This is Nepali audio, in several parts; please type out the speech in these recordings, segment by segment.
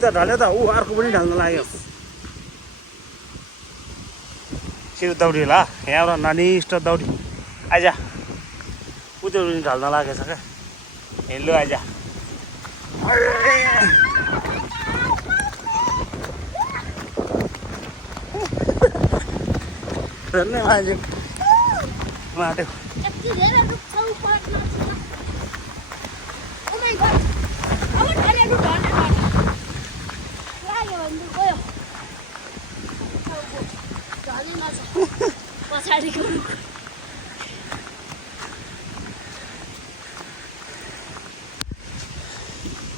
त ढल्यो त ऊ अर्को पनि ढल्न लाग्यो छिटो दौडी ल यहाँबाट ननिष्ठ दौडी आइज ऊ त्यो पनि ढल्न लागेछ क्या हेलो आइज मान्छे माटो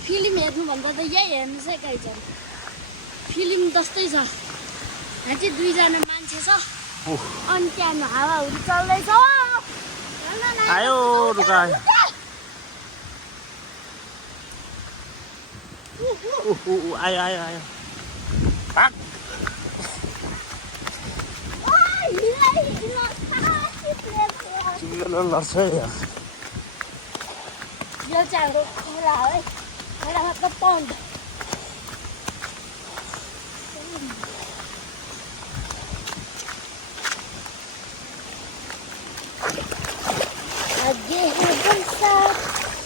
फिल्म हेर्नुभन्दा त यही हेर्नु चाहिँ गाइजन फिल्म जस्तै छ यहाँ चाहिँ दुईजना मान्छे छ अनि त्यहाँ हावाहुरी चल्दैछ आयो रुका आयो आयो आयो आयो लड्छ यो चाहिँ हाम्रो खोला है खोला मतलब पन्ड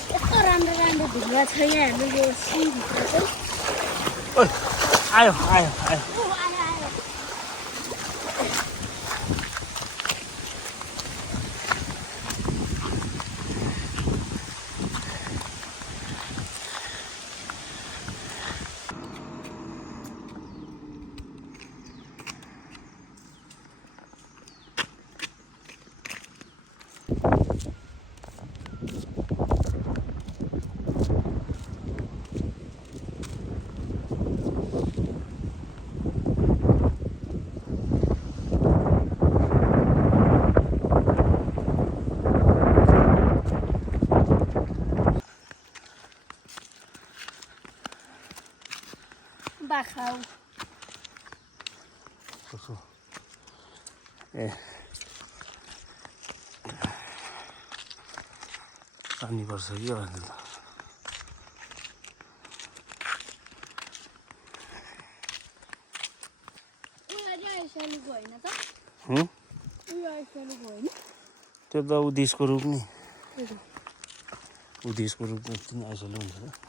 यस्तो राम्रो राम्रो ढुङ्गा छ यहाँ हाम्रो यो सीभित्र चाहिँ आयो आयो आयो बाखाउ ए पानी पर्छ कि भन्नु त त्यो त उदेशको रूप नि उदेशको रूपमा किन आइसल्यो हुन्छ त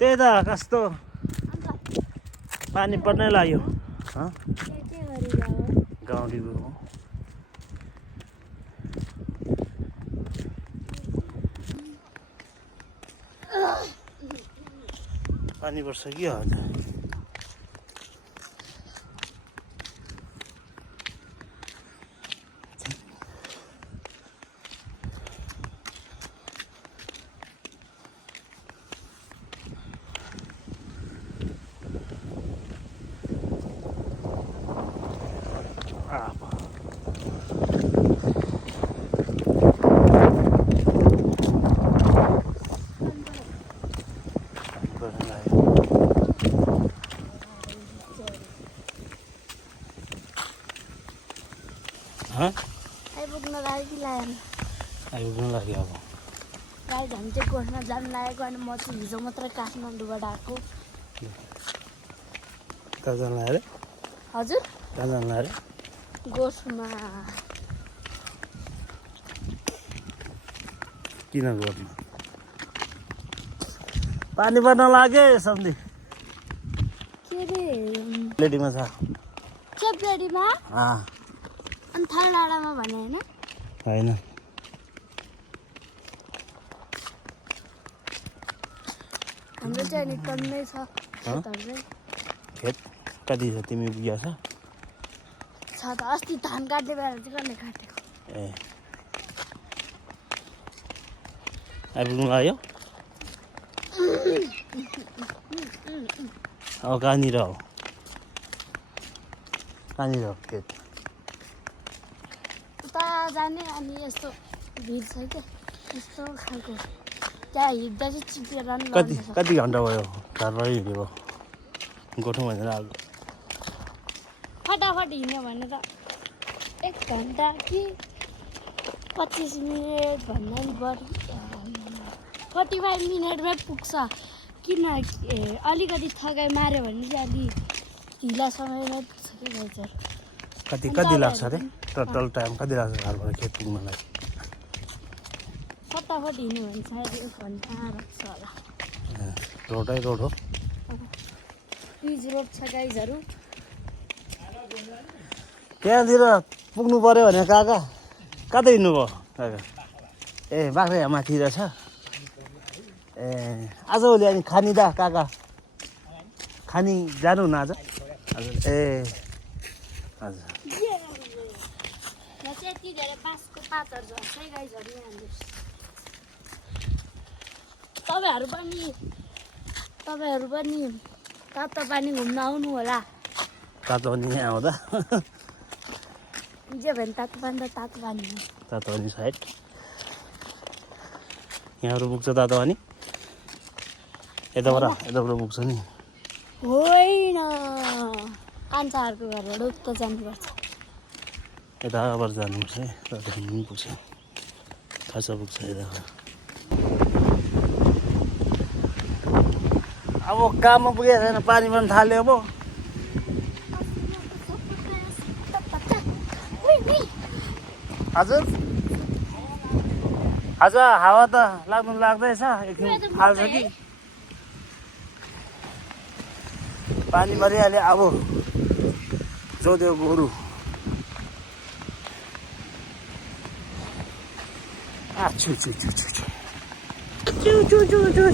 त्यही त कस्तो पानी पर्नै लाग्यो गाउँडीको पानी पर्छ कि हजुर आइपुग्नु लाग्यो अब गाई हामी चाहिँ गोठमा जानु लागेको अनि म चाहिँ हिजो मात्रै काठमाडौँबाट आएको कहाँ जानु लाग्यो अरे हजुर कहाँ जानु लाग्यो गोठमा किन गोठमा पानी पर्न लाग्यो सम्झी के अरे प्लेटीमा छ चेपगढीमा अनि थालडाँडामा भने होइन होइन हाम्रो चाहिँ अनि टन्नै छ खेत कति छ तिमी पुग्या छ त अस्ति धान काट्ने बेला चाहिँ कसले काटेको ए आइपुग्नु लाग्यो अब कहाँनिर हो कहाँनिर हो खेत उता जाने अनि यस्तो भिड छ क्या यस्तो खालको त्यहाँ हिँड्दा चाहिँ चिपेर कति घन्टा भयो घरबाटै हिँडेको गोठौँ भनेर आएको फटाफट हिँड्यो भने त 1 घन्टा कि 25 मिनट भन्दा नि बढी 45 मिनटमै पुग्छ किन अलिकति थकाइ माऱ्यो भने चाहिँ अलि ढिला समयमै पुग्छ कि गाइजहरू कति लाग्छ अरे टोटल टाइम कति लाग्छ घरबाट खेत पुग्नलाई फटाफट हिँड्यो भने चाहिँ 1 घन्टा लाग्छ होला रोडै रोड हो पिच रोड छ गाइजहरू त्यहाँतिर पुग्नु पऱ्यो भने काका कतै हिँड्नुभयो काका ए बाख्रा यहाँ माथि रहेछ ए आजभोलि अनि खानी दा काका खानी जानुहुन्न आज हजुर ए हजुर यहाँ चाहिँ यति धेरै बाँसको पातहरू झर्छ है गाइजहरू यहाँनिर तपाईँहरू पनि तातो पानी घुम्न आउनु होला तातो पनि यहाँ आउँदा जे भने तातो पानी हो तातो पनि साइड यहाँहरू पुग्छ तातो पानी यताबाट पुग्छ नि होइन कान्छाहरूको घरबाट उता जानुपर्छ यताबाट जानुपर्छ है तातो पानी पनि पुग्छ खासा पुग्छ यताबाट अब काममा पुगेको छैन पानी पनि थाल्यो अब हजुर आज हावा त लाग्दैछ एकछिन फाल्छ कि पानी परिहाल्यो अब जोत्यो गोरु छु छु छु छु छु छु छु छु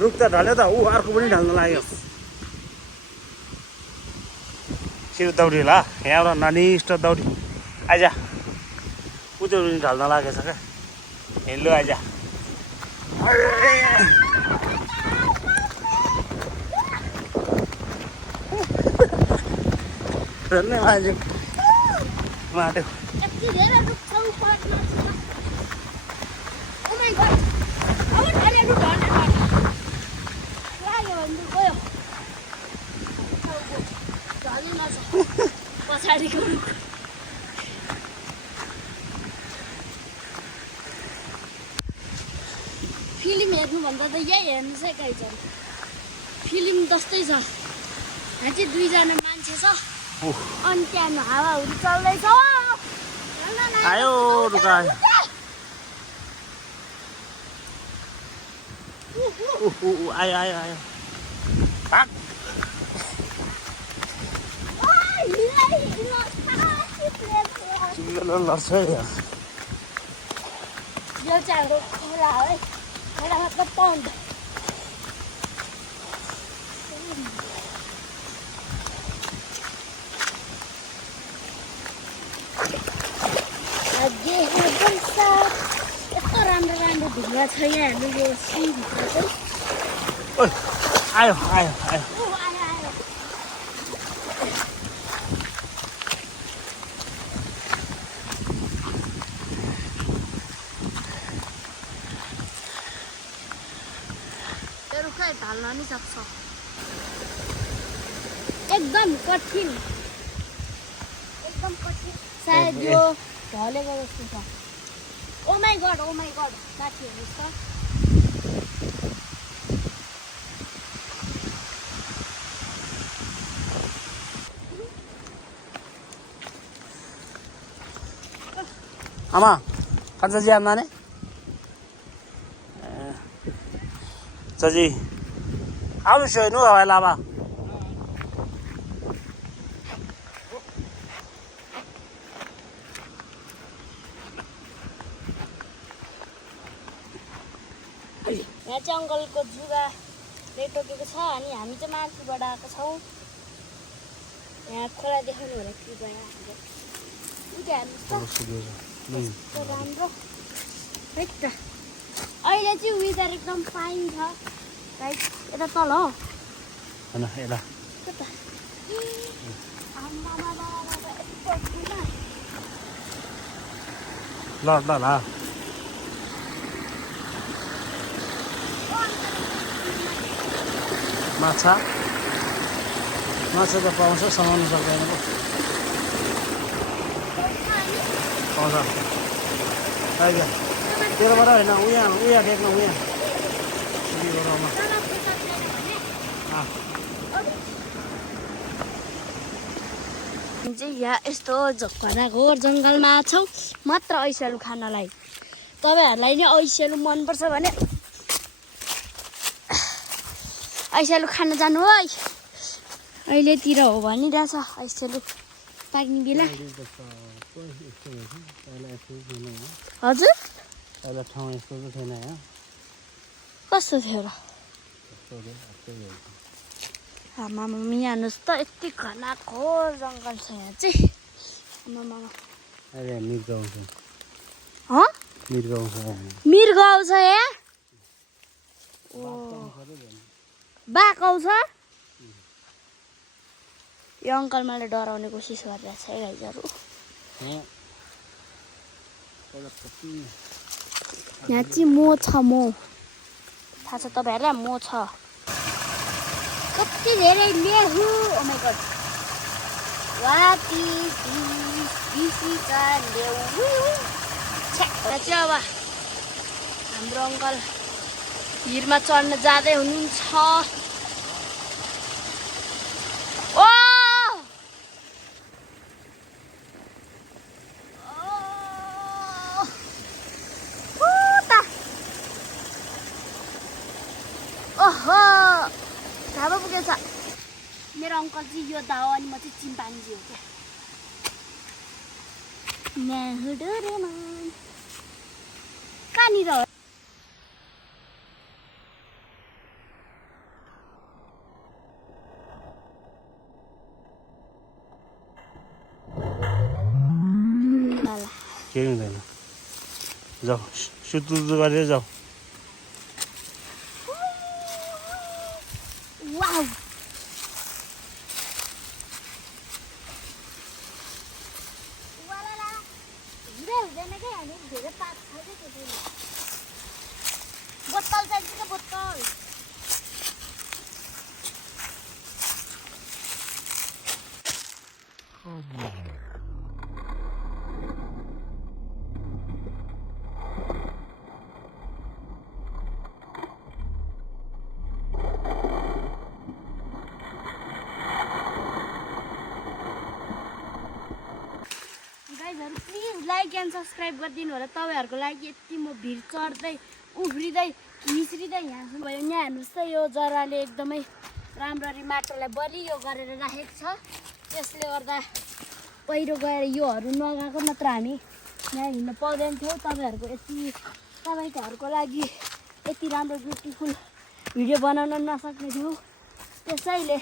रुख त ढल्यो त ऊ अर्को पनि ढल्न लाग्यो सिर दौडी होला यहाँबाट नानिस्ट दौडी आइज ऊ त्यो पनि ढल्न लागेछ क्या हिँड्लु आइज धन्य मान्छे माटो पछाडिको फिल्म हेर्नुभन्दा त यही हेर्नुहोस् है गाइजहरू फिल्म जस्तै छ यहाँ चाहिँ 2 जना मान्छे छ अनि त्यहाँ हावाहुरी चल्दैछ आयो रुका आयो आयो आयो लड्छ यो चाहिँ हाम्रो खोला हो है खोला मतलब पन्ड यस्तो राम्रो राम्रो ढुङ्गा छ यहाँ हाम्रो यो सीभित्र चाहिँ आयो आयो आयो ढाल्न नि सक्छ एकदम कठिन सायद यो ढलेको जस्तो छ ओ माई गड माथि हेर्नुहोस् त आमा कहाँ आमा ने चाची आउनुहोस् हेर्नु हवाई लाभा यहाँ चाहिँ अङ्कलको जुगा टोकेको छ अनि हामी चाहिँ माथिबाट आएको छौँ यहाँ खोला देखाउनु होला कृपया हाम्रो उता हेर्नुहोस् त कस्तो राम्रो है त अहिले चाहिँ वेदर एकदम फाइन छ राइट यता तल हो हैन यता कता आम्मामा यस्तो ठुलो ल ल ल माछा त पाउँछ समाउनु सक्दैन पो पाउँछ आइज तेरोबाट होइन उयाँ टेक्न उयाँ चाहिँ यहाँ यस्तो घना घोर जङ्गलमा छौँ मात्र ऐसेलु खानलाई तपाईँहरूलाई नि ऐसेलु मनपर्छ भने ऐसेलु खान जानु है अहिलेतिर हो भनिरहेछ ऐसेलु पाक्ने बेला हजुर ठाउँ यस्तो चाहिँ छैन यहाँ कस्तो थियो र आमामा यहाँ हेर्नुहोस् त यति घना घोर जङ्गल छ यहाँ चाहिँ आमामा अहिले मृग आउँछ मिर्ग आउँछ यहाँ बाघ आउँछ यो अङ्कल मैले डराउने कोसिस गरिरहेछ है गाइजहरू यहाँ चाहिँ मो छ मो थाहा छ तपाईँहरूलाई मो छ कति धेरै लेहु oh my God what is this is a लेहु चाहिँ अब हाम्रो अङ्कल हिरमा चढ्न जाँदै हुनुहुन्छ ओ ओहो ढाबा पुगेछ मेरो अङ्कल चाहिँ यो दा हो अनि म चाहिँ चिम्पान्जी हो क्या कहाँनिर हो केही हुँदैन जाऊ सुतुतु गरेर जाऊ वाउ बोतल चाहिन्छ बोतल गाइजहरू प्लिज लाइक एन्ड सब्सक्राइब गरिदिनु होला तपाईँहरूको लागि यति म भिड चढ्दै उफ्रिँदै घिच्रिँदै यहाँसम्म भयो यहाँ हेर्नुहोस् त यो जराले एकदमै राम्ररी माटोलाई बलियो गरेर राखेको छ त्यसले गर्दा पहिरो गएर योहरू नगएको नत्र हामी यहाँ हिँड्न पाउँदैन थियौँ तपाईँहरूको लागि यति राम्रो ब्युटिफुल भिडियो बनाउन नसक्ने थियौँ त्यसैले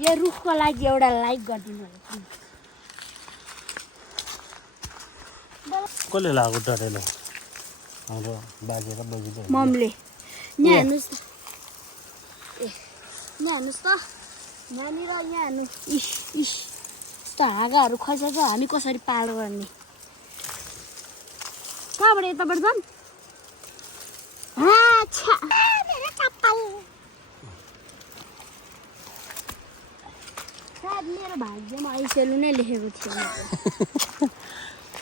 यो रुखको लागि एउटा लाइक गरिदिनु होला कसले लगाएको डरेलो हाम्रो बाजे र बहिनी ममले यहाँ हेर्नुहोस् त यहाँ हेर्नुहोस् त यहाँनिर यहाँ हेर्नु इस यस्तो हाँगाहरू खसेछ हामी कसरी पार गर्ने कहाँबाट यताबाट जाऊँ सायद मेरो भाग्यमा ऐसेलु नै लेखेको थियो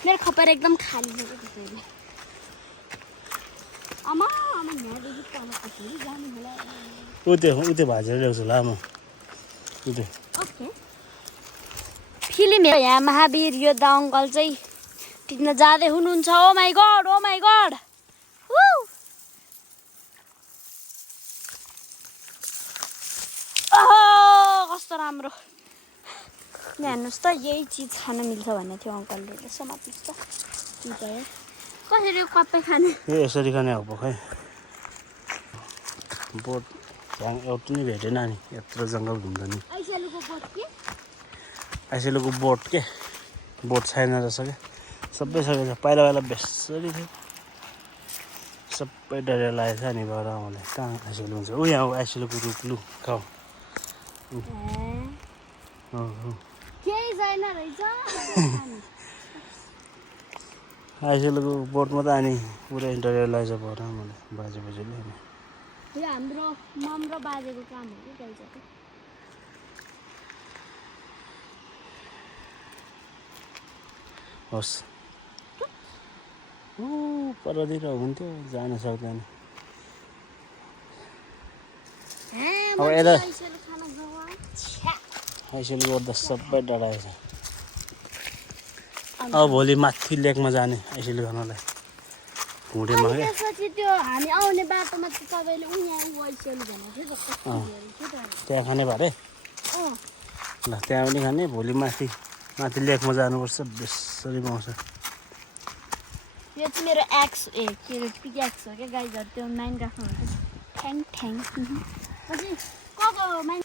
मेरो खपर एकदम खाली छ त्यसैले आमा यहाँदेखि तल कसरी जानु होला उते भाजेर ल्याउँछ लामो उते ओके फिल्म यहाँ महावीर योद्धा अङ्कल चाहिँ टिक्न जाँदै हुनुहुन्छ ओ माई गड ओहो कस्तो राम्रो यहाँ हेर्नुहोस् त यही चिज खान मिल्छ भन्ने थियो अङ्कलले समात्नुहोस् त कसरी यो कप्पे खाने ए यसरी खाने हो खै बोट छ ह्याङ एउटा नि भेटेन नि यत्रो जङ्गल घुम्दा नि आइसेलुको बोट के आइसेलुको बोट के बोट छैन रहेछ क्या सबै सकेछ पहिला पहिला बेसरी थियो सबै डढेर लागेको छ नि बाबा आमाले कहाँ आइसेलु हुन्छ ऊ यहाँ आइसेलुको रुख लु खाऊ केही छैन रहेछ आइसेलुको बोटमा त अनि पुरै डढेर लागेछ बाबा आमाले बाजे बोजूले अनि यो हाम्रो मम र बाजेको काम हो कि गाई चाहिँ होस् परतिर हुन्थ्यो जान सक्दैन अब यता आइसेलु बोट त सबै डढाएछ अब भोलि माथि लेकमा जाने आइसेलु खानलाई हुँडेमा क्या त्यसपछि त्यो हामी आउने बाटोमा चाहिँ तपाईँले उ यहाँ आइसेलु भनेको थियो त्यहाँ खाने भरे ल त्यहाँ पनि खाने भोलि माथि लेकमा जानुपर्छ बेसरी पाउँछ यो चाहिँ मेरो एक्स के अरे पिक्याक्स हो क्या गाईहरू त्यो माइनक्राफ्टमा हुन्छ ठ्याङ ठ्याङ पछि कको माइन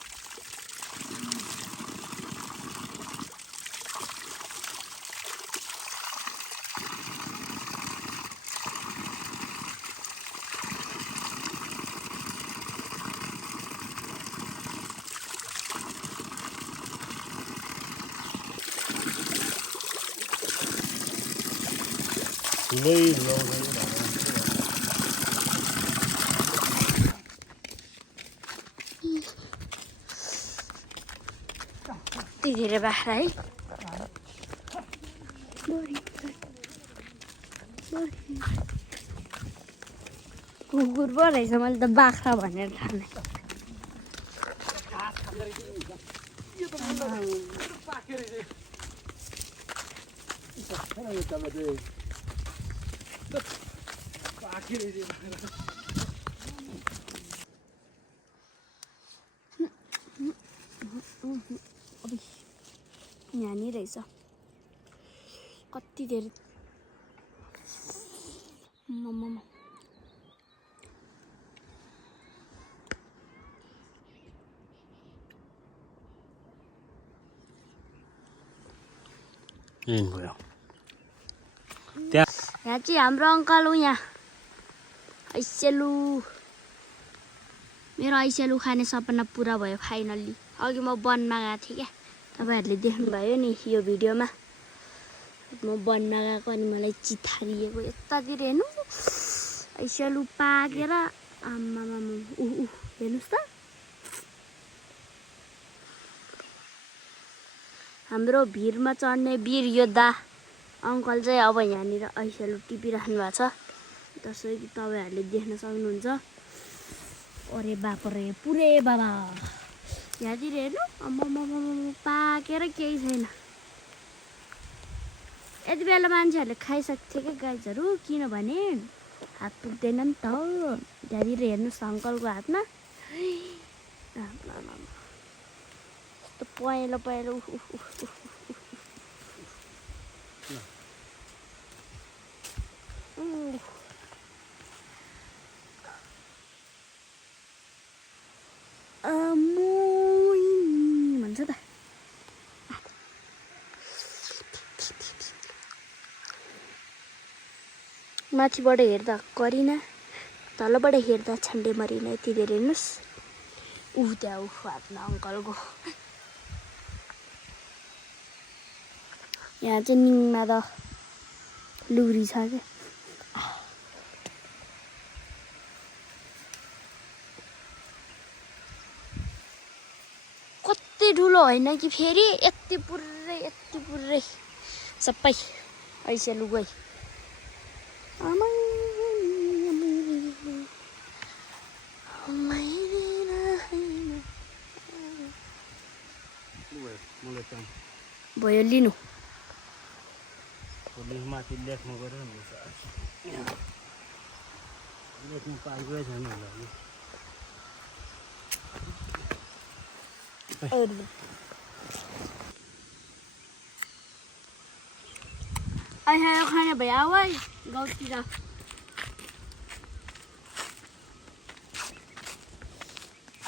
यति धेरै बाख्रा है कुकुर पो रहेछ मैले त बाख्रा भनेर ठाने यहाँनिर रहेछ कति धेरै मम्मा भयो यहाँ चाहिँ हाम्रो अङ्कल हो यहाँ आइसेलु मेरो आइसेलु खाने सपना पुरा भयो फाइनल्ली अघि म वनमा गएको थिएँ क्या तपाईँहरूले देख्नुभयो नि यो भिडियोमा म वनमा गएको अनि मलाई चिथारिएको यतातिर हेर्नु आइसेलु पाकेर आम्मामा हेर्नुहोस् त हाम्रो भिरमा चढ्ने वीर योद्धा अङ्कल चाहिँ अब यहाँनिर आइसेलु टिपिराख्नु भएको छ जसरी कि तपाईँहरूले देख्न सक्नुहुन्छ अरे बाप रे पुरै बाबा यहाँतिर हेर्नु अम्म पाकेर केही छैन यति बेला मान्छेहरूले खाइसक्थ्यो क्या गाईहरू किनभने हात पुग्दैन नि त यहाँतिर हेर्नुहोस् अङ्कलको हातमा यस्तो पहेँलो पहेँलो भन्छ त माथिबाट हेर्दा करिना तलबाट हेर्दा छन्डे मरिना यति धेरै हेर्नुहोस् त्यहाँ हातमा अङ्कलको यहाँ चाहिँ निङमा त लुरी छ क्या कति ठुलो होइन कि फेरि यति पुरै सबै आइसेलु गई भयो लिनु माथि लेख्नु गएर लेख्नु पाइकै छैन होला अहिले खाने भयो आऊ है गाउँतिर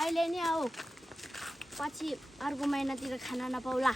अहिले नि आऊ पछि अर्को महिनातिर खाना नपाउला